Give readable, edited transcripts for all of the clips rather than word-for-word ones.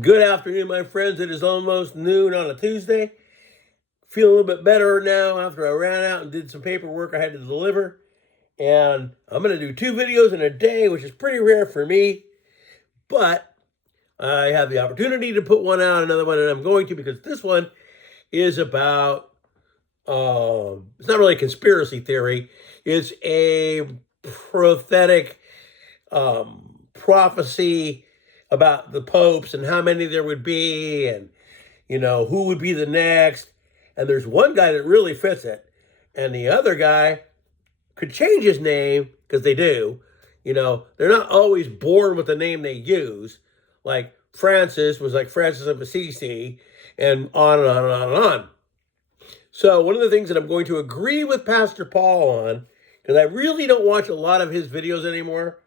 Good afternoon, my friends. It is almost noon on a Tuesday. Feel a little bit better now after I ran out and did some paperwork I had to deliver. And I'm going to do 2 videos in a day, which is pretty rare for me. But I have the opportunity to put one out, another one, and I'm going to because this one is about, it's not really a conspiracy theory. It's a prophetic prophecy about the popes and how many there would be and who would be the next. And there's one guy that really fits it, and the other guy could change his name because they do. They're not always born with the name they use. Like Francis was like Francis of Assisi, and on and on and on and on. So one of the things that I'm going to agree with Pastor Paul on, because I really don't watch a lot of his videos anymore,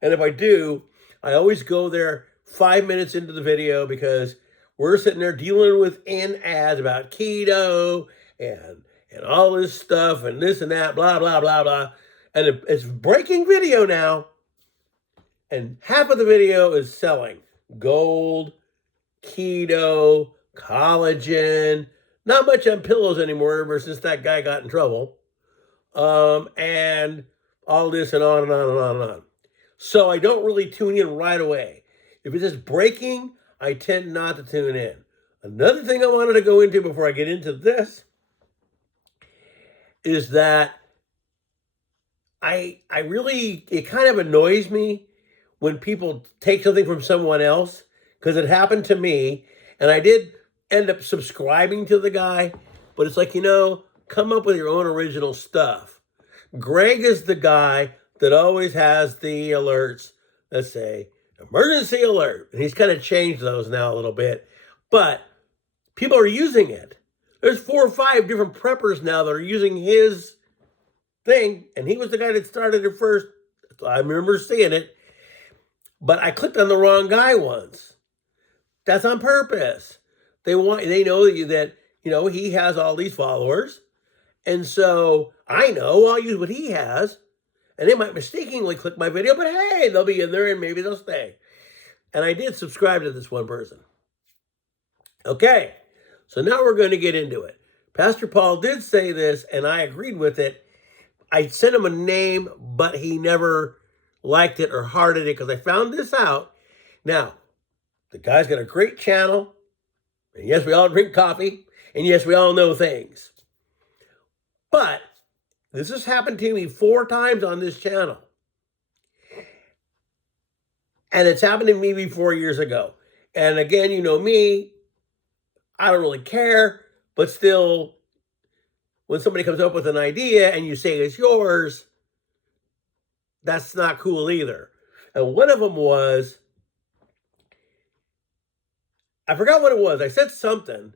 and if I do, I always go there 5 minutes into the video because we're sitting there dealing with ads about keto and all this stuff and this and that, blah, blah, blah, blah. And it's breaking video now. And half of the video is selling gold, keto, collagen, not much on pillows anymore ever since that guy got in trouble. And all this and on and on and on and on. So I don't really tune in right away. If it's just breaking, I tend not to tune in. Another thing I wanted to go into before I get into this is that it kind of annoys me when people take something from someone else, because it happened to me, and I did end up subscribing to the guy, but it's like, come up with your own original stuff. Greg is the guy that always has the alerts that say emergency alert. And he's kind of changed those now a little bit, but people are using it. There's 4 or 5 different preppers now that are using his thing. And he was the guy that started it first. I remember seeing it, but I clicked on the wrong guy once. That's on purpose. They know that he has all these followers. And so I know I'll use what he has. And they might mistakenly click my video, but hey, they'll be in there and maybe they'll stay. And I did subscribe to this one person. Okay, so now we're going to get into it. Pastor Paul did say this, and I agreed with it. I sent him a name, but he never liked it or hearted it because I found this out. Now, the guy's got a great channel. And yes, we all drink coffee. And yes, we all know things. But this has happened to me 4 times on this channel. And it's happened to me before years ago. And again, you know me, I don't really care. But still, when somebody comes up with an idea and you say it's yours, that's not cool either. And one of them was, I forgot what it was. I said something.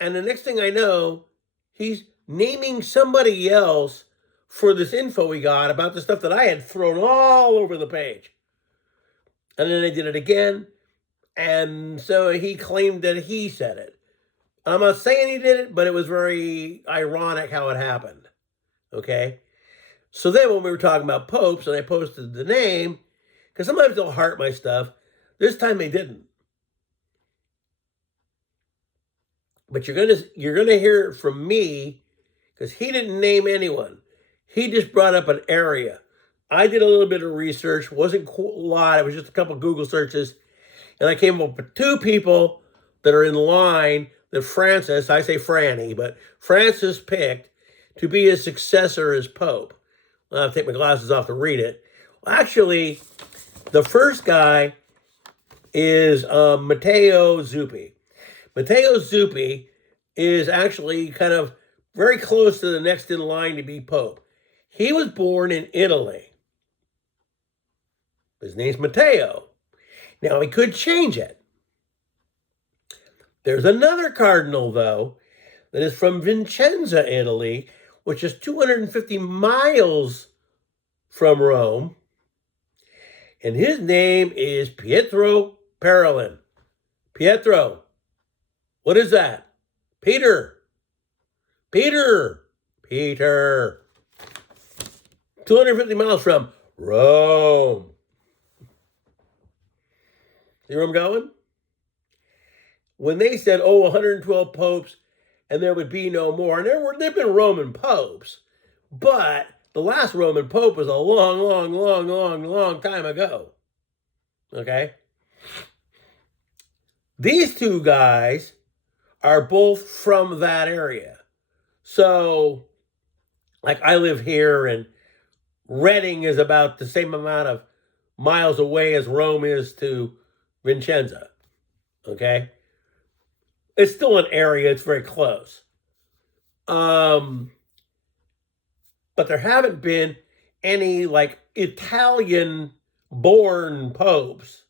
And the next thing I know, he's naming somebody else for this info we got about the stuff that I had thrown all over the page. And then I did it again. And so he claimed that he said it. I'm not saying he did it, but it was very ironic how it happened. Okay? So then when we were talking about popes and I posted the name, because sometimes they'll heart my stuff, this time they didn't. But you're gonna hear it from me, because he didn't name anyone. He just brought up an area. I did a little bit of research. Wasn't a lot. It was just a couple Google searches. And I came up with 2 people that are in line that Francis, I say Franny, but Francis picked to be his successor as Pope. I'll have to take my glasses off to read it. Well, actually, the first guy is Matteo Zuppi. Matteo Zuppi is actually kind of very close to the next in line to be Pope. He was born in Italy. His name's Matteo. Now, he could change it. There's another cardinal, though, that is from Vicenza, Italy, which is 250 miles from Rome. And his name is Pietro Parolin. Pietro. What is that? Peter. 250 miles from Rome. See where I'm going? when they said, oh, 112 popes and there would be no more, and there've been Roman popes, but the last Roman pope was a long, long, long, long, long time ago. Okay? These two guys are both from that area. So, like, I live here, and Reading is about the same amount of miles away as Rome is to Vincenza. Okay? It's still an area, it's very close. But there haven't been any, like, Italian-born popes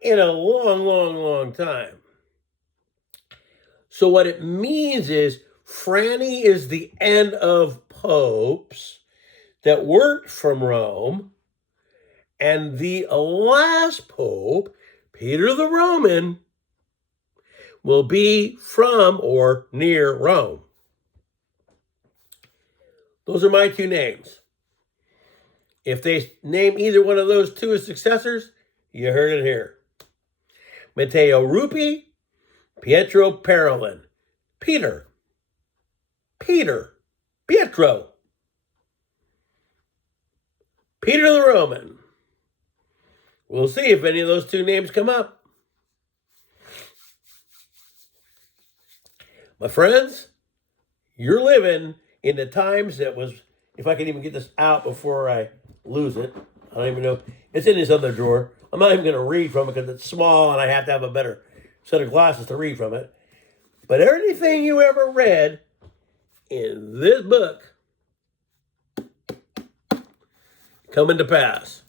in a long, long, long time. So what it means is Franny is the end of popes that weren't from Rome, and the last pope, Peter the Roman, will be from or near Rome. Those are my two names. If they name either one of those two as successors, you heard it here. Matteo Rupi, Pietro Parolin. Pietro. Peter the Roman. We'll see if any of those two names come up. My friends, you're living in the times that was, if I can even get this out before I lose it, I don't even know. It's in this other drawer. I'm not even going to read from it because it's small and I have to have a better set of glasses to read from it. But everything you ever read in this book coming to pass.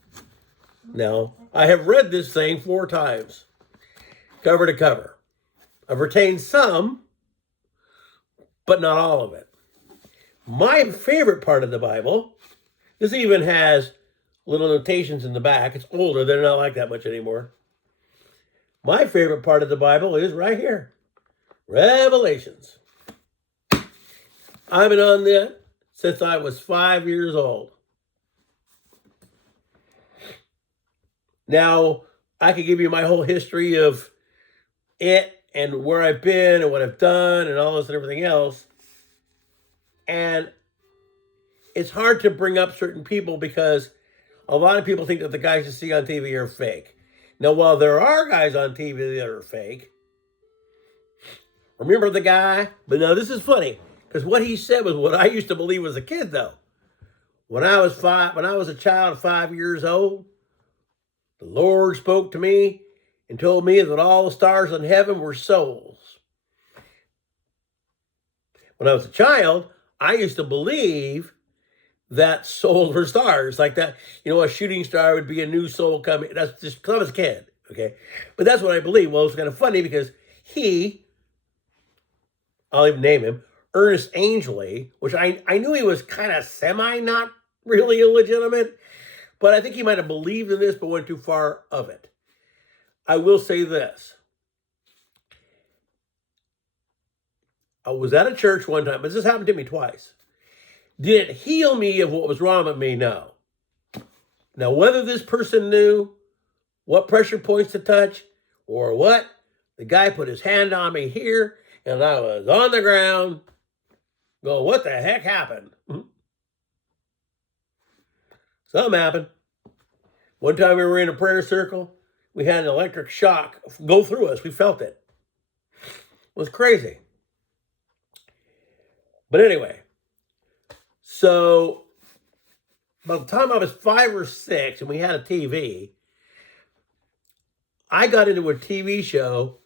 Now, I have read this thing 4 times, cover to cover. I've retained some, but not all of it. My favorite part of the Bible, this even has little notations in the back. It's older. They're not like that much anymore. My favorite part of the Bible is right here. Revelations. I've been on that since I was 5 years old. Now, I could give you my whole history of it and where I've been and what I've done and all this and everything else. And it's hard to bring up certain people because a lot of people think that the guys you see on TV are fake. Now, while there are guys on TV that are fake, remember the guy? But now this is funny because what he said was what I used to believe as a kid, though. When I was a child, 5 years old, the Lord spoke to me and told me that all the stars in heaven were souls. When I was a child, I used to believe that souls were stars, like that. You know, a shooting star would be a new soul coming. That's just because I was a kid, okay? But that's what I believe. Well, it's kind of funny because I'll even name him, Ernest Angley, which I knew he was kind of not really illegitimate, but I think he might have believed in this but went too far of it. I will say this. I was at a church one time, but this happened to me twice. Did it heal me of what was wrong with me? No. Now, whether this person knew what pressure points to touch or what, the guy put his hand on me here, and I was on the ground going, what the heck happened? Something happened. One time we were in a prayer circle. We had an electric shock go through us. We felt it. It was crazy. But anyway, so by the time I was 5 or 6 and we had a TV, I got into a TV show,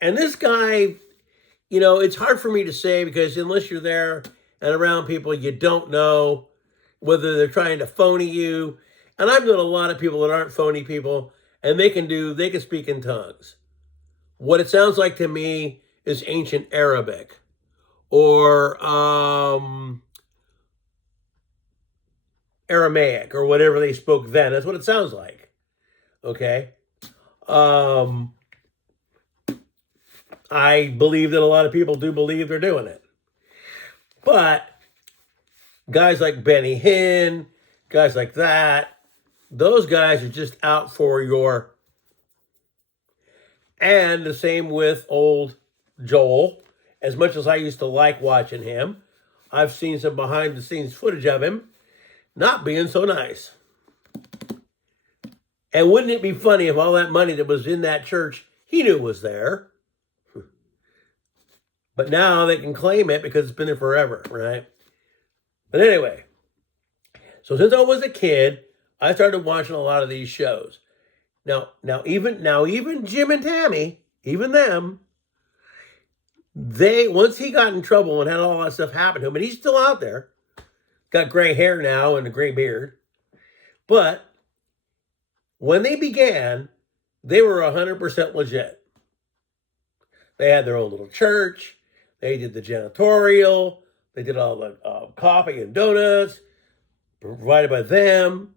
and this guy, you know, it's hard for me to say because unless you're there and around people, you don't know whether they're trying to phony you. And I've known a lot of people that aren't phony people, and they can speak in tongues. What it sounds like to me is ancient Arabic or Aramaic or whatever they spoke then. That's what it sounds like. Okay? I believe that a lot of people do believe they're doing it. But guys like Benny Hinn, guys like that, those guys are just out for your And the same with old Joel. As much as I used to like watching him, I've seen some behind the scenes footage of him not being so nice. And wouldn't it be funny if all that money that was in that church he knew was there? But now they can claim it because it's been there forever, right? But anyway, so since I was a kid, I started watching a lot of these shows. Now even Jim and Tammy, even them, once he got in trouble and had all that stuff happen to him, and he's still out there, got gray hair now and a gray beard. But when they began, they were 100% legit. They had their own little church. They did the janitorial. They did all the coffee and donuts provided by them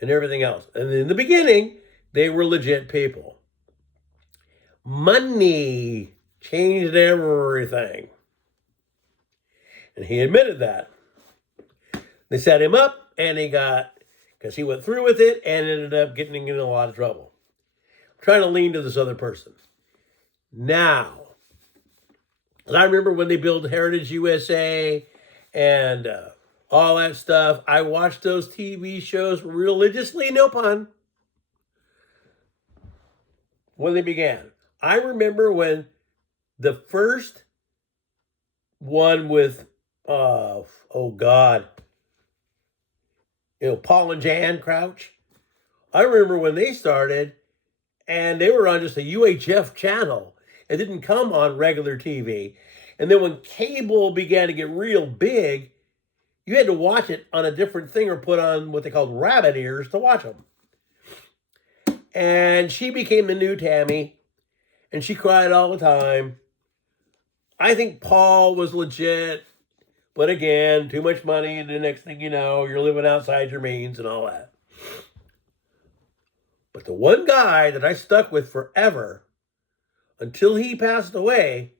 and everything else. And in the beginning, they were legit people. Money changed everything. And he admitted that. They set him up, and because he went through with it and ended up getting in a lot of trouble. I'm trying to lean to this other person. Now, I remember when they built Heritage USA and all that stuff. I watched those TV shows religiously, no pun, when they began. I remember when the first one with, Paul and Jan Crouch. I remember when they started, and they were on just a UHF channel. It didn't come on regular TV. And then when cable began to get real big, you had to watch it on a different thing or put on what they called rabbit ears to watch them. And she became the new Tammy, and she cried all the time. I think Paul was legit, but again, too much money, and the next thing you know, you're living outside your means and all that. But the one guy that I stuck with forever, until he passed away,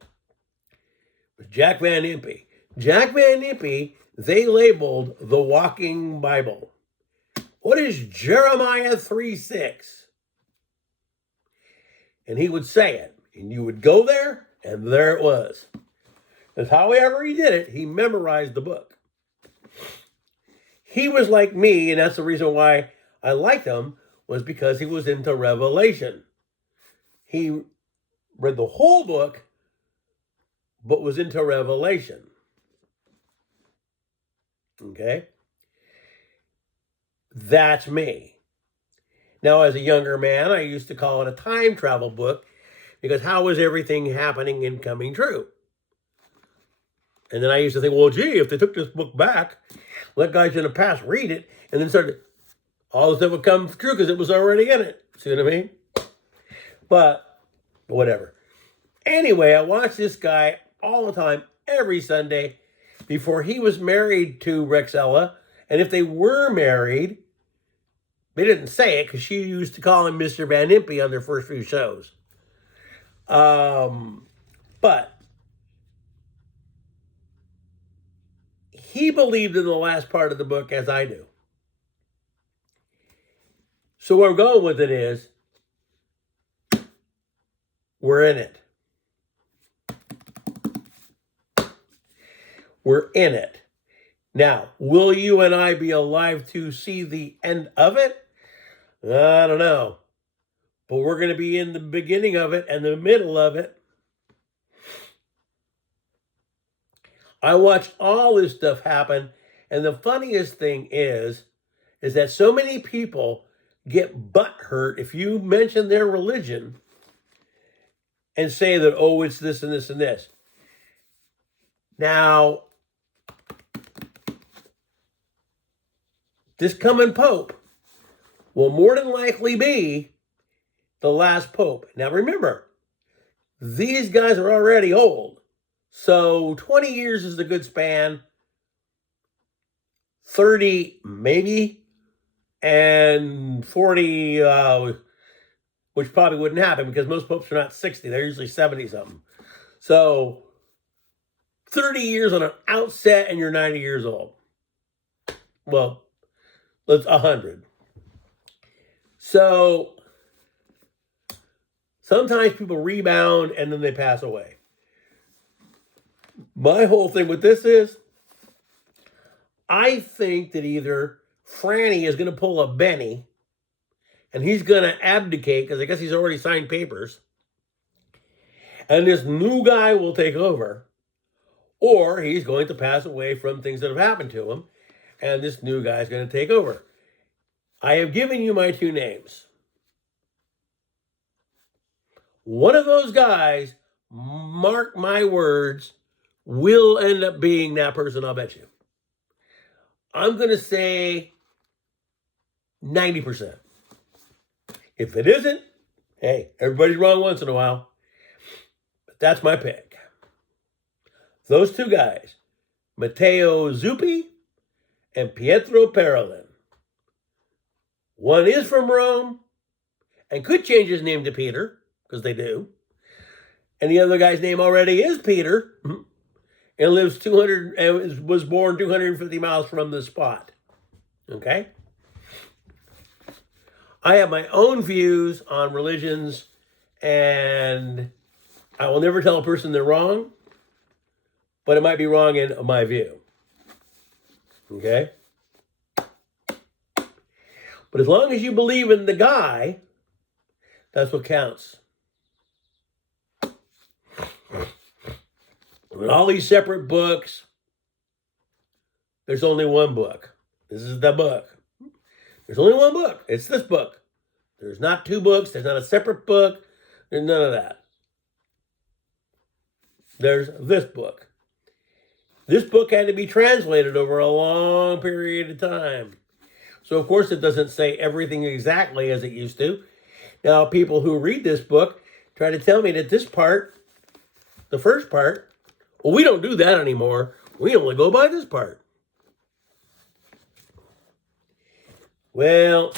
was Jack Van Impe. Jack Van Impe, they labeled the walking Bible. What is Jeremiah 3:6? And he would say it, and you would go there, and there it was. Because however he did it, he memorized the book. He was like me, and that's the reason why I liked him, was because he was into Revelation. He read the whole book, but was into Revelation. Okay? That's me. Now, as a younger man, I used to call it a time travel book, because how was everything happening and coming true? And then I used to think, well, gee, if they took this book back, let guys in the past read it, and then started, all the stuff would come true because it was already in it. See what I mean? But whatever. Anyway, I watched this guy all the time, every Sunday, before he was married to Rexella. And if they were married, they didn't say it because she used to call him Mr. Van Impe on their first few shows. But he believed in the last part of the book as I do. So where I'm going with it is, we're in it. We're in it. Now, will you and I be alive to see the end of it? I don't know. But we're going to be in the beginning of it and the middle of it. I watched all this stuff happen. And the funniest thing is that so many people get butthurt if you mention their religion and say that, oh, it's this and this and this. Now, this coming pope will more than likely be the last pope. Now, remember, these guys are already old. So 20 years is a good span. 30 maybe. And 40, which probably wouldn't happen because most popes are not 60. They're usually 70-something. So 30 years on an outset and you're 90 years old. Well, let's 100. So Sometimes people rebound and then they pass away. My whole thing with this is, I think that either Franny is going to pull a Benny and he's going to abdicate because I guess he's already signed papers, and this new guy will take over, or he's going to pass away from things that have happened to him, and this new guy is going to take over. I have given you my two names. One of those guys, mark my words, will end up being that person, I'll bet you. I'm going to say 90%. If it isn't, hey, everybody's wrong once in a while. But that's my pick. Those two guys, Matteo Zuppi and Pietro Parolin. One is from Rome and could change his name to Peter, because they do. And the other guy's name already is Peter and lives 200 and was born 250 miles from the spot. Okay? I have my own views on religions, and I will never tell a person they're wrong, but it might be wrong in my view. Okay? But as long as you believe in the guy, that's what counts. With all these separate books, there's only one book. This is the book. There's only one book. It's this book. There's not two books. There's not a separate book. There's none of that. There's this book. This book had to be translated over a long period of time. So, of course, it doesn't say everything exactly as it used to. Now, people who read this book try to tell me that this part, the first part, well, we don't do that anymore. We only go by this part. Well,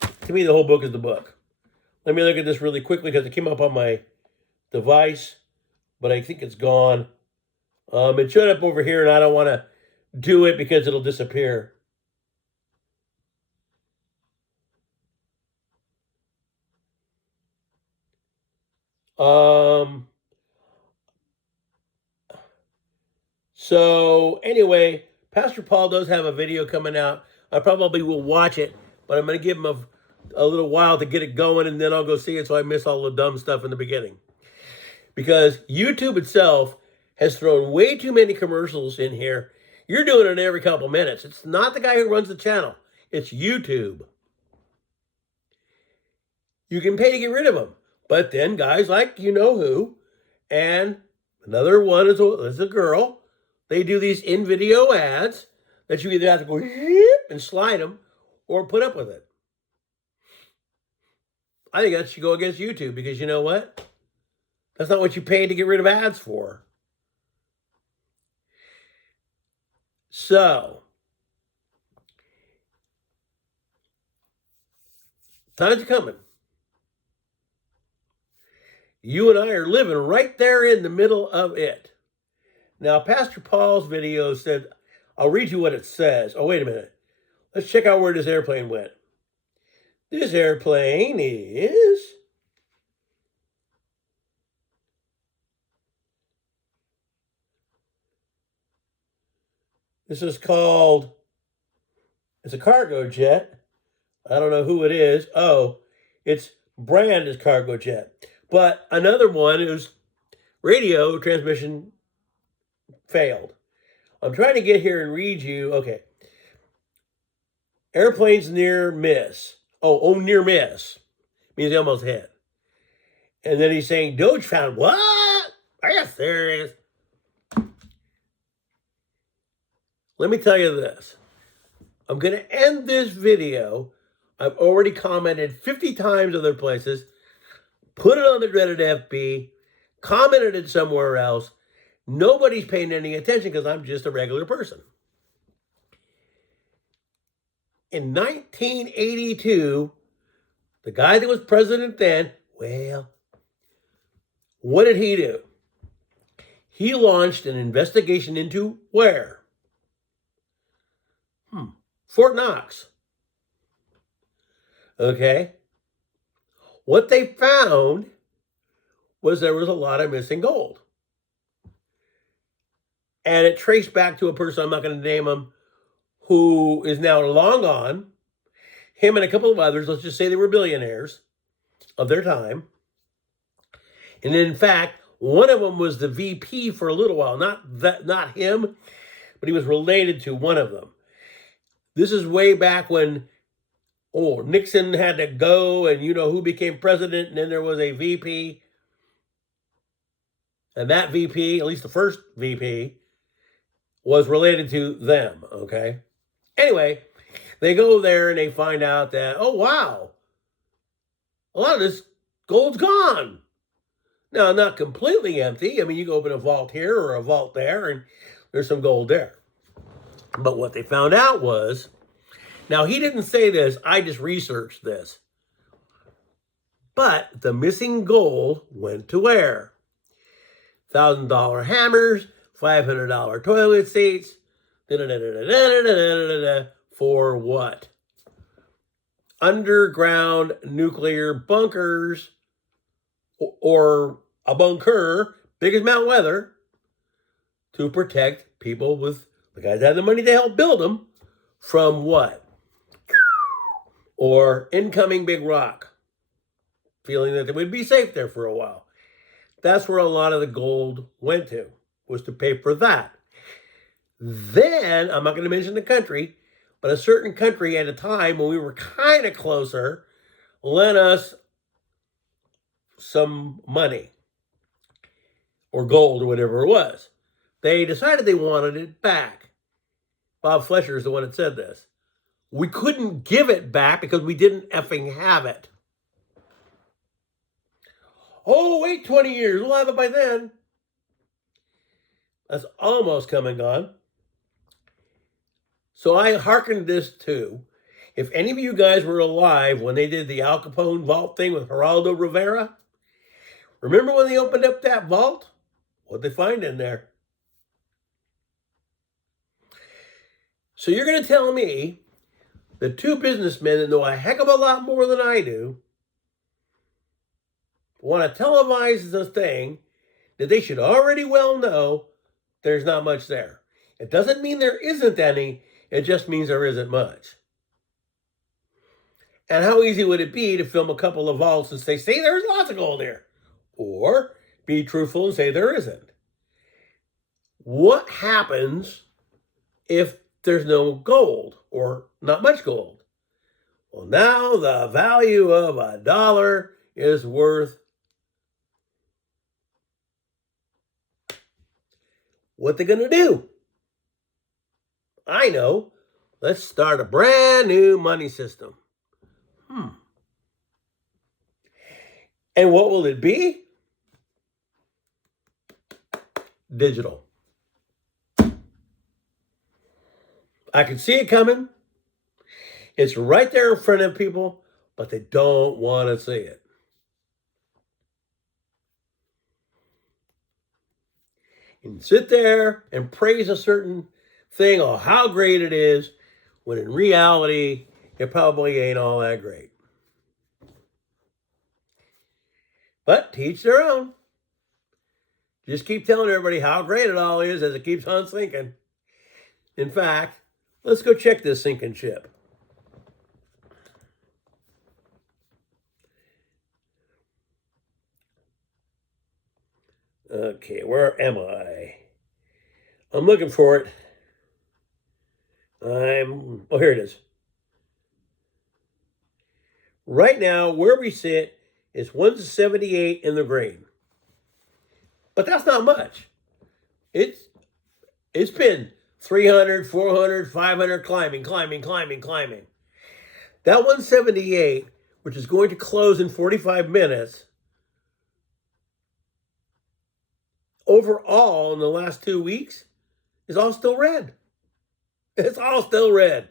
to me, the whole book is the book. Let me look at this really quickly because it came up on my device, but I think it's gone. It showed up over here, and I don't want to do it because it'll disappear. So anyway, Pastor Paul does have a video coming out. I probably will watch it, but I'm going to give him a little while to get it going, and then I'll go see it so I miss all the dumb stuff in the beginning. Because YouTube itself has thrown way too many commercials in here. You're doing it every couple minutes. It's not the guy who runs the channel. It's YouTube. You can pay to get rid of them. But then guys like you-know-who, and another one is a girl. They do these in-video ads that you either have to go and slide them or put up with it. I think that should go against YouTube because you know what? That's not what you paid to get rid of ads for. So, time's coming. You and I are living right there in the middle of it. Now, Pastor Paul's video said, I'll read you what it says. Oh, wait a minute. Let's check out where this airplane went. This airplane is... This is called... It's a cargo jet. I don't know who it is. Oh, its brand is cargo jet. But another one is radio transmission failed. I'm trying to get here and read you. Okay. Airplanes near miss. Oh, near miss. Means they almost hit. And then he's saying, Doge found what? Are you serious? Let me tell you this. I'm going to end this video. I've already commented 50 times other places. Put it on the dreaded FB. Commented it somewhere else. Nobody's paying any attention because I'm just a regular person. In 1982, the guy that was president then, well, what did he do? He launched an investigation into where? Fort Knox. Okay. What they found was there was a lot of missing gold. And it traced back to a person, I'm not going to name him, who is now long gone. Him and a couple of others, let's just say they were billionaires of their time. And in fact, one of them was the VP for a little while. Not him, but he was related to one of them. This is way back when Nixon had to go, and you know who became president, and then there was a VP. And that VP, at least the first VP, was related to them, okay? Anyway, they go there and they find out that, oh, wow, a lot of this gold's gone. Now, not completely empty. I mean, you can open a vault here or a vault there, and there's some gold there. But what they found out was, now he didn't say this, I just researched this, but the missing gold went to where? $1,000 hammers, $500 toilet seats, for what? Underground nuclear bunkers, or a bunker, big as Mount Weather, to protect people with, the guys that had the money to help build them, from what? Or incoming big rock, feeling that they would be safe there for a while. That's where a lot of the gold went to, was to pay for that. Then, I'm not going to mention the country, but a certain country at a time when we were kind of closer lent us some money or gold or whatever it was. They decided they wanted it back. Bob Fletcher is the one that said this. We couldn't give it back because we didn't effing have it. Oh, wait 20 years. We'll have it by then. That's almost come and gone. So I hearkened this too. If any of you guys were alive when they did the Al Capone vault thing with Geraldo Rivera, remember when they opened up that vault? What'd they find in there? So you're going to tell me the two businessmen that know a heck of a lot more than I do want to televise this thing that they should already well know there's not much there. It doesn't mean there isn't any. It just means there isn't much. And how easy would it be to film a couple of vaults and say, see, there's lots of gold here? Or be truthful and say there isn't. What happens if there's no gold or not much gold? Well, now the value of $1 is worth what they're going to do. I know. Let's start a brand new money system. And what will it be? Digital. I can see it coming. It's right there in front of people, but they don't want to see it. And sit there and praise a certain thing or how great it is, when in reality, it probably ain't all that great. But to each their own. Just keep telling everybody how great it all is as it keeps on sinking. In fact, let's go check this sinking ship. Okay, where am I? I'm looking for it. Oh, here it is. Right now, where we sit is 178 in the green. But that's not much. It's been 300, 400, 500, climbing. That 178, which is going to close in 45 minutes, overall in the last 2 weeks, is all still red. It's all still red.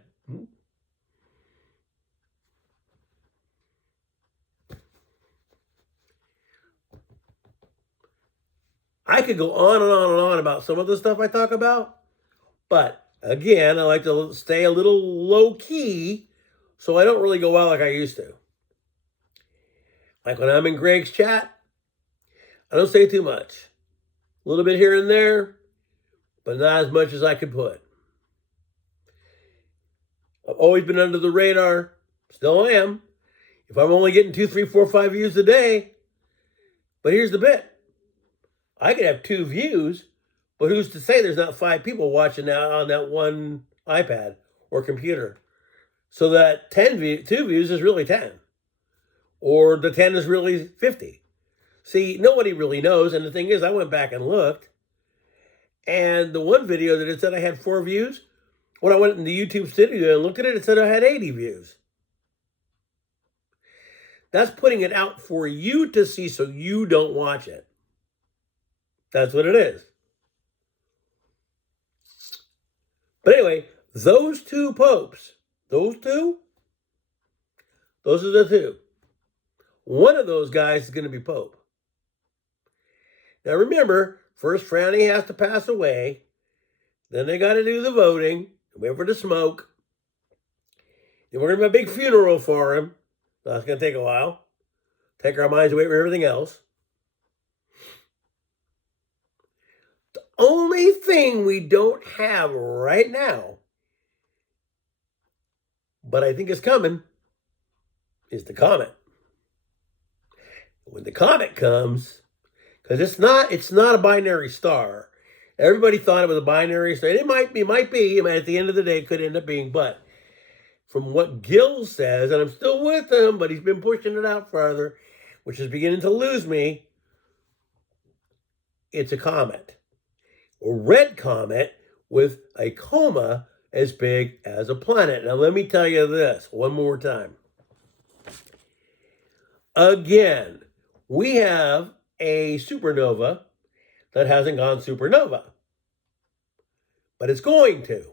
I could go on and on and on about some of the stuff I talk about, but again, I like to stay a little low key, so I don't really go out like I used to. Like when I'm in Greg's chat, I don't say too much. A little bit here and there, but not as much as I could put. I've always been under the radar. Still am. If I'm only getting 2, 3, 4, 5 views a day. But here's the bit. I could have 2 views, but who's to say there's not 5 people watching that on that one iPad or computer? So that 2 views is really 10. Or the 10 is really 50. See, nobody really knows. And the thing is, I went back and looked. And the one video that it said I had 4 views, when I went in the YouTube studio and looked at it, it said I had 80 views. That's putting it out for you to see so you don't watch it. That's what it is. But anyway, those 2 popes, those are the 2. One of those guys is going to be pope. Now remember, first Franny has to pass away. Then they got to do the voting. Wait for the smoke. Then we're going to have a big funeral for him. That's going to take a while. Take our minds away from everything else. The only thing we don't have right now, but I think is coming, is the comet. When the comet comes, because it's not a binary star. Everybody thought it was a binary star. It might be. I mean, at the end of the day, it could end up being, but from what Gil says, and I'm still with him, but he's been pushing it out farther, which is beginning to lose me, it's a comet. A red comet with a coma as big as a planet. Now, let me tell you this one more time. Again, we have a supernova that hasn't gone supernova, but it's going to.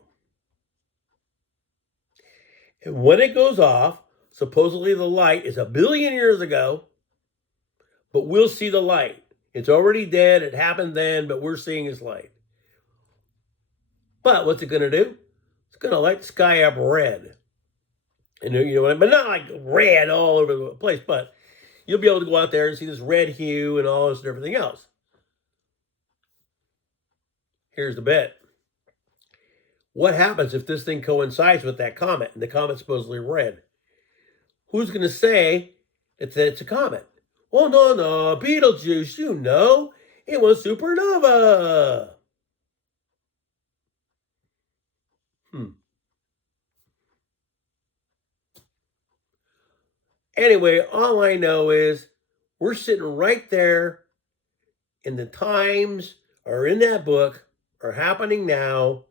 And when it goes off, supposedly the light is 1 billion years ago, but we'll see the light. It's already dead. It happened then, but we're seeing its light. But what's it going to do? It's going to light the sky up red. And you know what I mean? But not like red all over the place, but you'll be able to go out there and see this red hue and all this and everything else. Here's the bit. What happens if this thing coincides with that comet and the comet's supposedly red? Who's going to say that it's a comet? Oh, no, Beetlejuice, you know, it was supernova. Anyway, all I know is we're sitting right there in the times or in that book are happening now.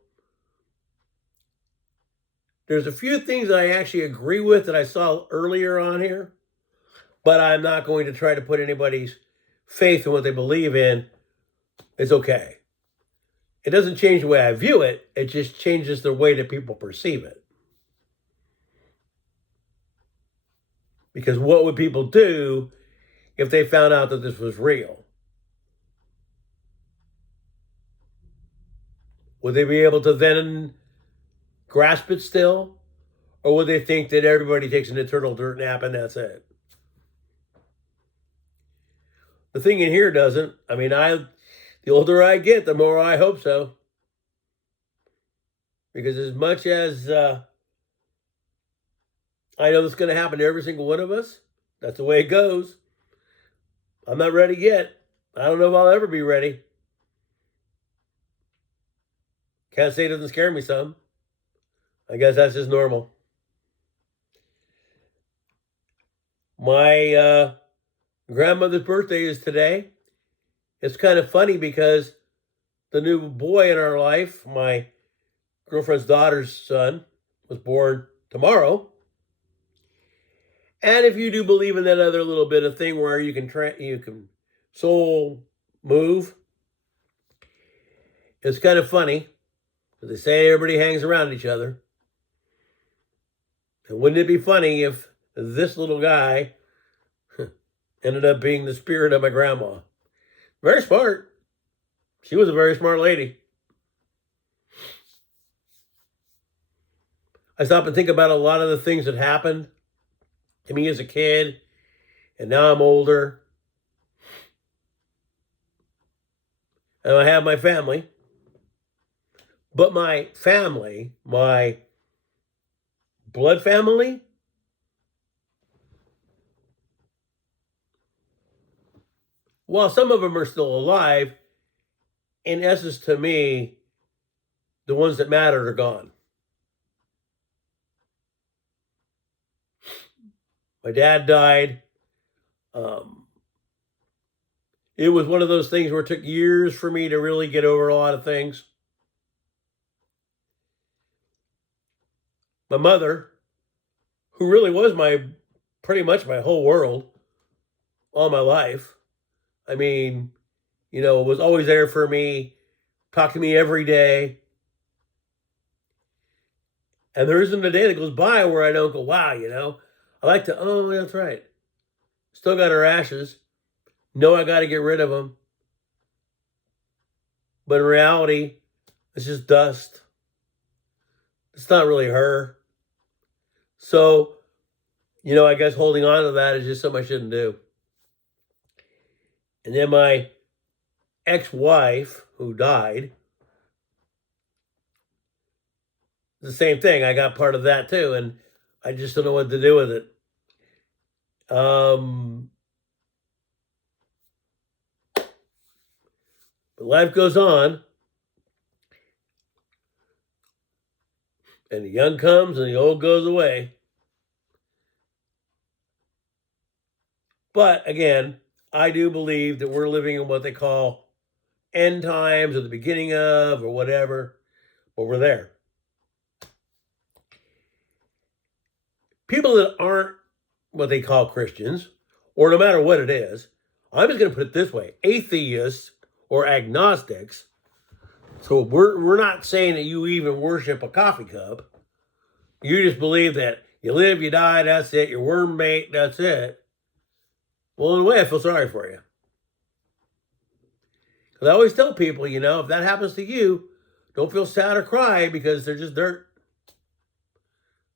There's a few things I actually agree with that I saw earlier on here, but I'm not going to try to put anybody's faith in what they believe in. It's okay. It doesn't change the way I view it. It just changes the way that people perceive it. Because what would people do if they found out that this was real? Would they be able to then grasp it still? Or would they think that everybody takes an eternal dirt nap and that's it? The thing in here doesn't. I mean, the older I get, the more I hope so. Because as much as I know it's going to happen to every single one of us, that's the way it goes. I'm not ready yet. I don't know if I'll ever be ready. Can't say it doesn't scare me some. I guess that's just normal. My grandmother's birthday is today. It's kind of funny because the new boy in our life, my girlfriend's daughter's son, was born tomorrow. And if you do believe in that other little bit of thing where you can soul move, it's kind of funny. They say everybody hangs around each other. And wouldn't it be funny if this little guy ended up being the spirit of my grandma? Very smart. She was a very smart lady. I stop and think about a lot of the things that happened to me as a kid, and now I'm older. and I have my family. But my family, my blood family, while some of them are still alive, in essence, to me, the ones that mattered are gone. My dad died. It was one of those things where it took years for me to really get over a lot of things. My mother, who really was pretty much my whole world all my life. I mean, was always there for me, talked to me every day. And there isn't a day that goes by where I don't go, wow, I like to, oh, that's right. Still got her ashes. Know I got to get rid of them. But in reality, it's just dust. It's not really her. So, I guess holding on to that is just something I shouldn't do. And then my ex-wife, who died, the same thing. I got part of that too, and I just don't know what to do with it. But life goes on, and the young comes and the old goes away. But again, I do believe that we're living in what they call end times or the beginning of or whatever, but we're there. People that aren't what they call Christians, or no matter what it is, I'm just going to put it this way, atheists or agnostics. So we're not saying that you even worship a coffee cup. You just believe that you live, you die, that's it. Your worm mate, that's it. Well, in a way, I feel sorry for you. Because I always tell people, if that happens to you, don't feel sad or cry because they're just dirt.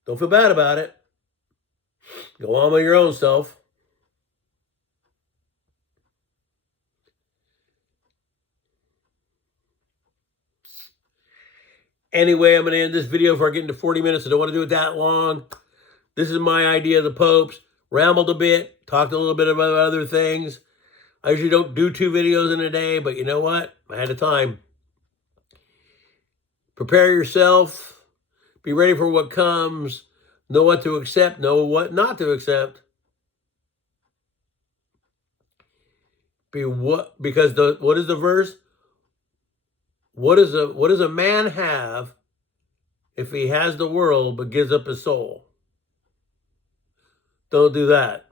Don't feel bad about it. Go on with your own self. Anyway, I'm going to end this video before I get into 40 minutes. I don't want to do it that long. This is my idea of the popes. Rambled a bit, talked a little bit about other things. I usually don't do 2 videos in a day, but you know what? I had the time. Prepare yourself. Be ready for what comes. Know what to accept. Know what not to accept. Because what is the verse? What does a man have if he has the world but gives up his soul? Don't do that.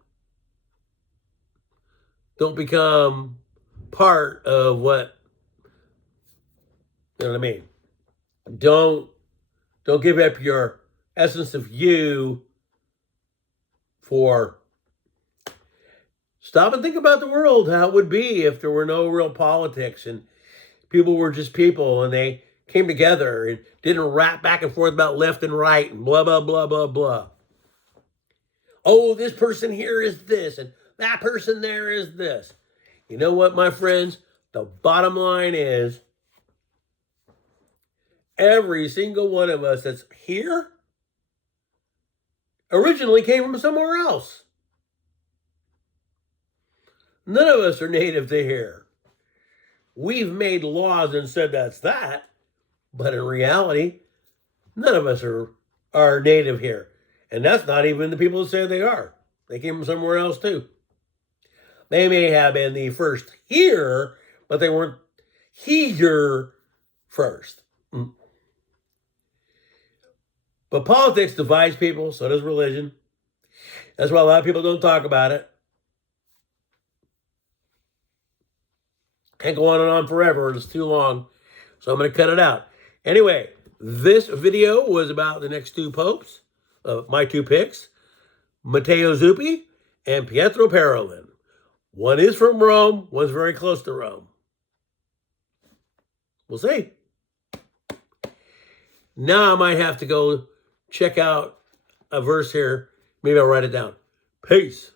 Don't become part of what, you know what I mean? Don't give up your essence of you for. Stop and think about the world, how it would be if there were no real politics and people were just people and they came together and didn't rap back and forth about left and right and blah, blah, blah, blah, blah. Oh, this person here is this and that person there is this. You know what, my friends? The bottom line is every single one of us that's here originally came from somewhere else. None of us are native to here. We've made laws and said that's that, but in reality, none of us are native here. And that's not even the people that say they are. They came from somewhere else too. They may have been the first here, but they weren't here first. But politics divides people, so does religion. That's why a lot of people don't talk about it. Can't go on and on forever. It's too long. So I'm going to cut it out. Anyway, this video was about the next 2 popes, my 2 picks, Matteo Zuppi and Pietro Parolin. One is from Rome, one's very close to Rome. We'll see. Now I might have to go check out a verse here. Maybe I'll write it down. Peace.